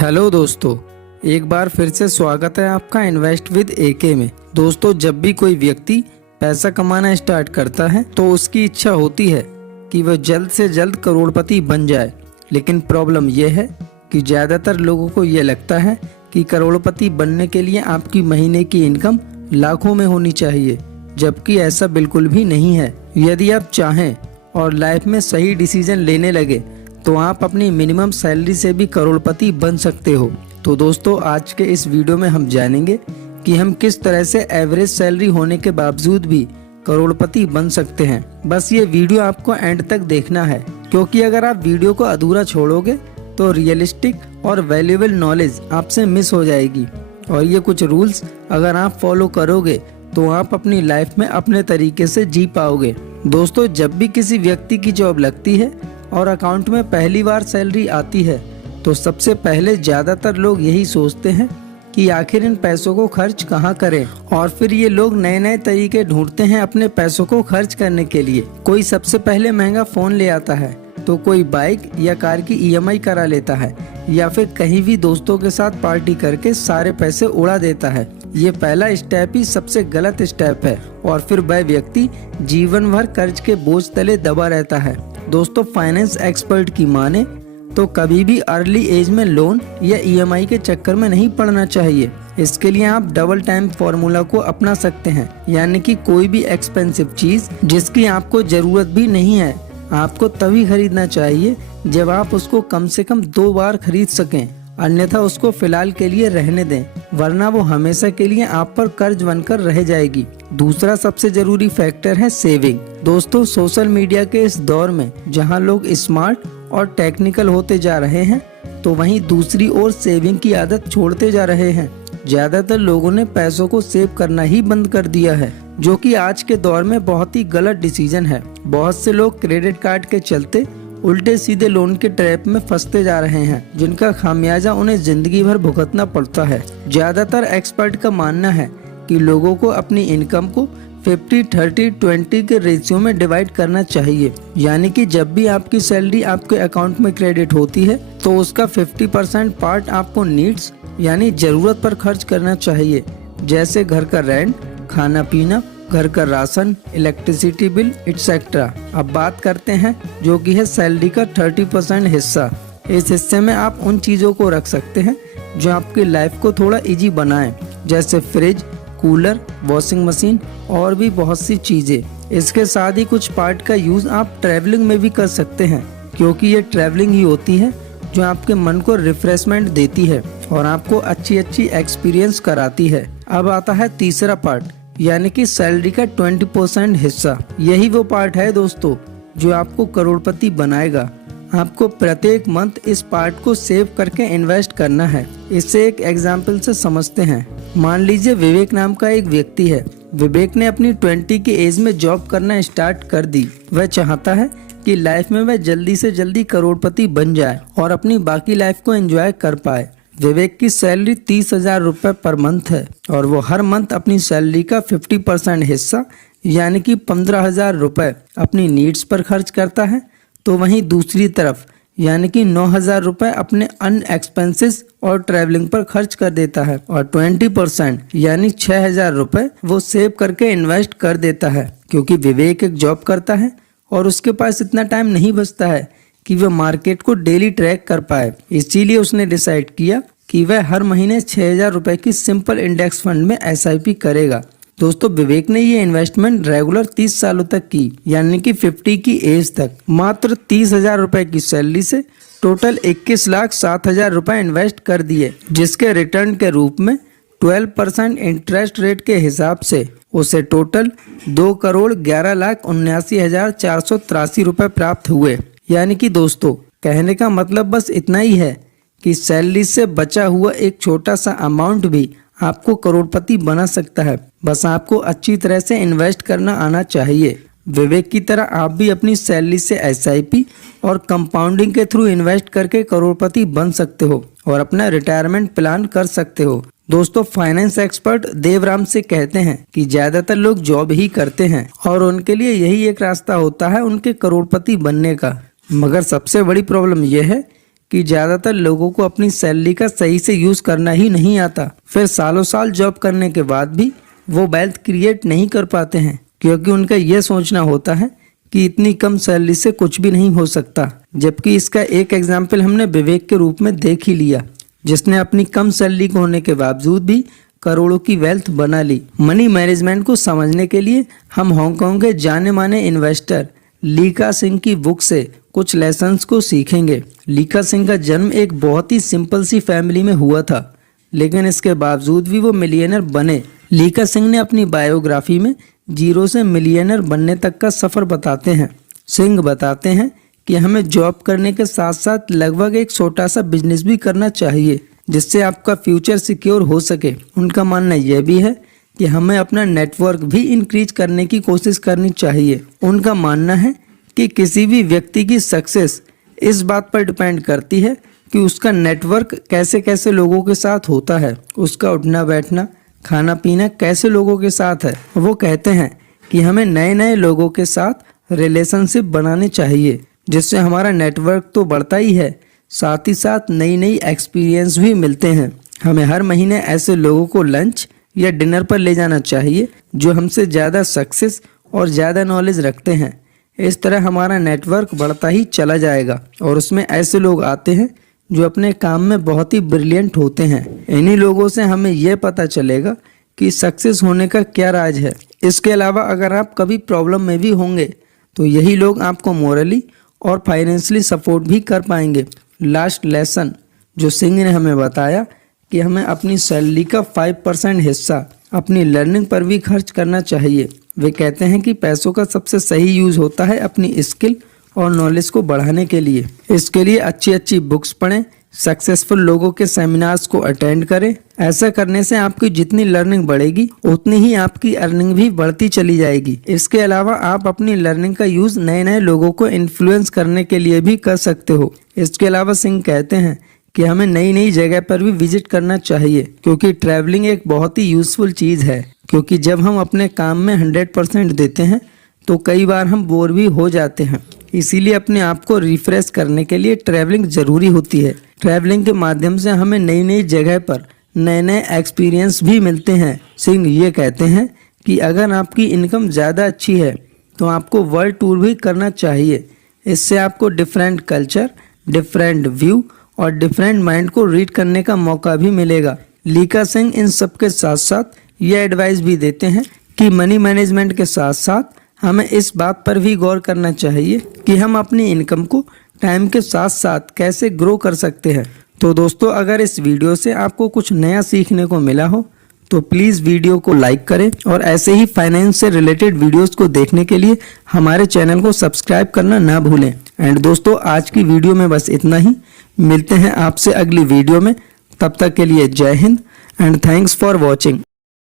Hello दोस्तों, एक बार फिर से स्वागत है आपका इन्वेस्ट विद एके में। दोस्तों, जब भी कोई व्यक्ति पैसा कमाना स्टार्ट करता है तो उसकी इच्छा होती है कि वह जल्द से जल्द करोड़पति बन जाए। लेकिन प्रॉब्लम यह है कि ज़्यादातर लोगों को यह लगता है कि करोड़पति बनने के लिए आपकी महीने की इनकम लाखों में होनी चाहिए, जबकि ऐसा बिल्कुल भी नहीं है। यदि आप चाहें और लाइफ में सही डिसीजन लेने लगे तो आप अपनी मिनिमम सैलरी से भी करोड़पति बन सकते हो। तो दोस्तों, आज के इस वीडियो में हम जानेंगे कि हम किस तरह से एवरेज सैलरी होने के बावजूद भी करोड़पति बन सकते हैं। बस ये वीडियो आपको एंड तक देखना है, क्योंकि अगर आप वीडियो को अधूरा छोड़ोगे तो रियलिस्टिक और वैल्यूएबल नॉलेज आपसे मिस हो जाएगी। और ये कुछ रूल्स अगर आप फॉलो करोगे तो आप अपनी लाइफ में अपने तरीके से जी पाओगे। दोस्तों, जब भी किसी व्यक्ति की जॉब लगती है और अकाउंट में पहली बार सैलरी आती है तो सबसे पहले ज्यादातर लोग यही सोचते हैं कि आखिर इन पैसों को खर्च कहाँ करें, और फिर ये लोग नए नए तरीके ढूंढते हैं अपने पैसों को खर्च करने के लिए। कोई सबसे पहले महंगा फोन ले आता है, तो कोई बाइक या कार की ईएमआई करा लेता है, या फिर कहीं भी दोस्तों के साथ पार्टी करके सारे पैसे उड़ा देता है। ये पहला स्टेप ही सबसे गलत स्टेप है, और फिर वह व्यक्ति जीवन भर कर्ज के बोझ तले दबा रहता है। दोस्तों, फाइनेंस एक्सपर्ट की माने तो कभी भी अर्ली एज में लोन या ईएमआई के चक्कर में नहीं पड़ना चाहिए। इसके लिए आप डबल टाइम फॉर्मूला को अपना सकते हैं, यानी कि कोई भी एक्सपेंसिव चीज जिसकी आपको जरूरत भी नहीं है, आपको तभी खरीदना चाहिए जब आप उसको कम से कम 2 बार खरीद सकें। अन्यथा उसको फिलहाल के लिए रहने दें, वरना वो हमेशा के लिए आप पर कर्ज बनकर रह जाएगी। दूसरा सबसे जरूरी फैक्टर है सेविंग। दोस्तों, सोशल मीडिया के इस दौर में जहां लोग स्मार्ट और टेक्निकल होते जा रहे हैं, तो वहीं दूसरी ओर सेविंग की आदत छोड़ते जा रहे हैं। ज्यादातर लोगों ने पैसों को सेव करना ही बंद कर दिया है, जो कि आज के दौर में बहुत ही गलत डिसीजन है। बहुत से लोग क्रेडिट कार्ड के चलते उल्टे सीधे लोन के ट्रैप में फंसते जा रहे हैं, जिनका खामियाजा उन्हें जिंदगी भर भुगतना पड़ता है। ज्यादातर एक्सपर्ट का मानना है कि लोगों को अपनी इनकम को 50-30-20 के रेशियो में डिवाइड करना चाहिए, यानी कि जब भी आपकी सैलरी आपके अकाउंट में क्रेडिट होती है तो उसका 50% पार्ट आपको नीड्स यानी जरूरत पर खर्च करना चाहिए, जैसे घर का रेंट, खाना पीना, घर का राशन, इलेक्ट्रिसिटी बिल एक्सेट्रा। अब बात करते हैं जो कि है सैलरी का 30% हिस्सा। इस हिस्से में आप उन चीजों को रख सकते हैं जो आपकी लाइफ को थोड़ा इजी बनाएं, जैसे फ्रिज, कूलर, वॉशिंग मशीन और भी बहुत सी चीजें। इसके साथ ही कुछ पार्ट का यूज आप ट्रैवलिंग में भी कर सकते हैं, क्योंकि ये ट्रैवलिंग ही होती है जो आपके मन को रिफ्रेशमेंट देती है और आपको अच्छी एक्सपीरियंस कराती है। अब आता है तीसरा पार्ट, यानी कि सैलरी का 20% हिस्सा। यही वो पार्ट है दोस्तों जो आपको करोड़पति बनाएगा। आपको प्रत्येक मंथ इस पार्ट को सेव करके इन्वेस्ट करना है। इससे एक एग्जाम्पल से समझते हैं। मान लीजिए विवेक नाम का एक व्यक्ति है। विवेक ने अपनी 20 की एज में जॉब करना स्टार्ट कर दी। वह चाहता है कि लाइफ में वह जल्दी से जल्दी करोड़पति बन जाए और अपनी बाकी लाइफ को एंजॉय कर पाए। विवेक की सैलरी 30,000 रुपए पर मंथ है, और वो हर मंथ अपनी सैलरी का 50% हिस्सा यानी कि 15,000 रुपए अपनी नीड्स पर खर्च करता है। तो वहीं दूसरी तरफ यानी कि 9,000 रुपए अपने अन एक्सपेंसेस और ट्रैवलिंग पर खर्च कर देता है, और 20% यानी 6,000 रुपए वो सेव करके इन्वेस्ट कर देता है। क्योंकि विवेक एक जॉब करता है और उसके पास इतना टाइम नहीं बचता है कि वह मार्केट को डेली ट्रैक कर पाए, इसीलिए उसने डिसाइड किया कि वह हर महीने 6,000 रुपए की सिंपल इंडेक्स फंड में SIP करेगा। दोस्तों, विवेक ने ये इन्वेस्टमेंट रेगुलर 30 सालों तक की, यानी कि 50 की एज तक। मात्र 30,000 रुपए की सैलरी से टोटल 21,07,000 रुपए इन्वेस्ट कर दिए, जिसके रिटर्न के रूप में 12% इंटरेस्ट रेट के हिसाब से उसे टोटल 2,11,79,483 रुपए प्राप्त हुए। यानी कि दोस्तों, कहने का मतलब बस इतना ही है कि सैलरी से बचा हुआ एक छोटा सा अमाउंट भी आपको करोड़पति बना सकता है। बस आपको अच्छी तरह से इन्वेस्ट करना आना चाहिए। विवेक की तरह आप भी अपनी सैलरी से SIP और कंपाउंडिंग के थ्रू इन्वेस्ट करके करोड़पति बन सकते हो और अपना रिटायरमेंट प्लान कर सकते हो। दोस्तों, फाइनेंस एक्सपर्ट देवराम से कहते हैं कि ज्यादातर लोग जॉब ही करते हैं और उनके लिए यही एक रास्ता होता है उनके करोड़पति बनने का। मगर सबसे बड़ी प्रॉब्लम यह है कि ज्यादातर लोगों को अपनी सैलरी का सही से यूज करना ही नहीं आता। फिर सालों साल जॉब करने के बाद भी वो वेल्थ क्रिएट नहीं कर पाते हैं, क्योंकि उनका यह सोचना होता है कि इतनी कम सैलरी से कुछ भी नहीं हो सकता। जबकि इसका एक एग्जाम्पल हमने विवेक के रूप में देख ही लिया, जिसने अपनी कम सैलरी को होने के बावजूद भी करोड़ों की वेल्थ बना ली। मनी मैनेजमेंट को समझने के लिए हम हांगकांग के जाने माने इन्वेस्टर ली का सिंह की बुक से कुछ लेसन्स को सीखेंगे। ली का सिंह का जन्म एक बहुत ही सिंपल सी फैमिली में हुआ था, लेकिन इसके बावजूद भी वो मिलियनर बने। ली का सिंह ने अपनी बायोग्राफी में जीरो से मिलियनर बनने तक का सफर बताते हैं। सिंह बताते हैं कि हमें जॉब करने के साथ साथ लगभग एक छोटा सा बिजनेस भी करना चाहिए, जिससे आपका फ्यूचर सिक्योर हो सके। उनका मानना यह भी है कि हमें अपना नेटवर्क भी इंक्रीज करने की कोशिश करनी चाहिए। उनका मानना है कि किसी भी व्यक्ति की सक्सेस इस बात पर डिपेंड करती है कि उसका नेटवर्क कैसे कैसे लोगों के साथ होता है, उसका उठना बैठना खाना पीना कैसे लोगों के साथ है। वो कहते हैं कि हमें नए नए लोगों के साथ रिलेशनशिप बनाने चाहिए, जिससे हमारा नेटवर्क तो बढ़ता ही है, साथ ही साथ नई नई एक्सपीरियंस भी मिलते हैं। हमें हर महीने ऐसे लोगों को लंच या डिनर पर ले जाना चाहिए जो हमसे ज़्यादा सक्सेस और ज़्यादा नॉलेज रखते हैं। इस तरह हमारा नेटवर्क बढ़ता ही चला जाएगा और उसमें ऐसे लोग आते हैं जो अपने काम में बहुत ही ब्रिलियंट होते हैं। इन्हीं लोगों से हमें यह पता चलेगा कि सक्सेस होने का क्या राज है। इसके अलावा अगर आप कभी प्रॉब्लम में भी होंगे तो यही लोग आपको मोरली और फाइनेंशियली सपोर्ट भी कर पाएंगे। लास्ट लेसन जो सिंह ने हमें बताया कि हमें अपनी सैलरी का 5% हिस्सा अपनी लर्निंग पर भी खर्च करना चाहिए। वे कहते हैं कि पैसों का सबसे सही यूज होता है अपनी स्किल और नॉलेज को बढ़ाने के लिए। इसके लिए अच्छी अच्छी बुक्स पढ़ें, सक्सेसफुल लोगों के सेमिनार्स को अटेंड करें। ऐसा करने से आपकी जितनी लर्निंग बढ़ेगी उतनी ही आपकी अर्निंग भी बढ़ती चली जाएगी। इसके अलावा आप अपनी लर्निंग का यूज नए नए लोगों को इन्फ्लुएंस करने के लिए भी कर सकते हो। इसके अलावा सिंह कहते हैं कि हमें नई नई जगह पर भी विजिट करना चाहिए, क्योंकि ट्रैवलिंग एक बहुत ही यूजफुल चीज़ है। क्योंकि जब हम अपने काम में 100% देते हैं तो कई बार हम बोर भी हो जाते हैं। इसीलिए अपने आप को रिफ्रेश करने के लिए ट्रैवलिंग ज़रूरी होती है। ट्रैवलिंग के माध्यम से हमें नई नई जगह पर नए नए एक्सपीरियंस भी मिलते हैं। सिंह ये कहते हैं कि अगर आपकी इनकम ज़्यादा अच्छी है तो आपको वर्ल्ड टूर भी करना चाहिए। इससे आपको डिफरेंट कल्चर, डिफरेंट व्यू और डिफरेंट माइंड को रीड करने का मौका भी मिलेगा। ली का सिंह इन सब के साथ साथ ये एडवाइस भी देते हैं कि मनी मैनेजमेंट के साथ साथ हमें इस बात पर भी गौर करना चाहिए कि हम अपनी इनकम को टाइम के साथ साथ कैसे ग्रो कर सकते हैं। तो दोस्तों, अगर इस वीडियो से आपको कुछ नया सीखने को मिला हो तो प्लीज़ वीडियो को लाइक करें और ऐसे ही फाइनेंस से रिलेटेड वीडियोस को देखने के लिए हमारे चैनल को सब्सक्राइब करना ना भूलें। एंड दोस्तों, आज की वीडियो में बस इतना ही। मिलते हैं आपसे अगली वीडियो में। तब तक के लिए जय Hind and thanks for watching.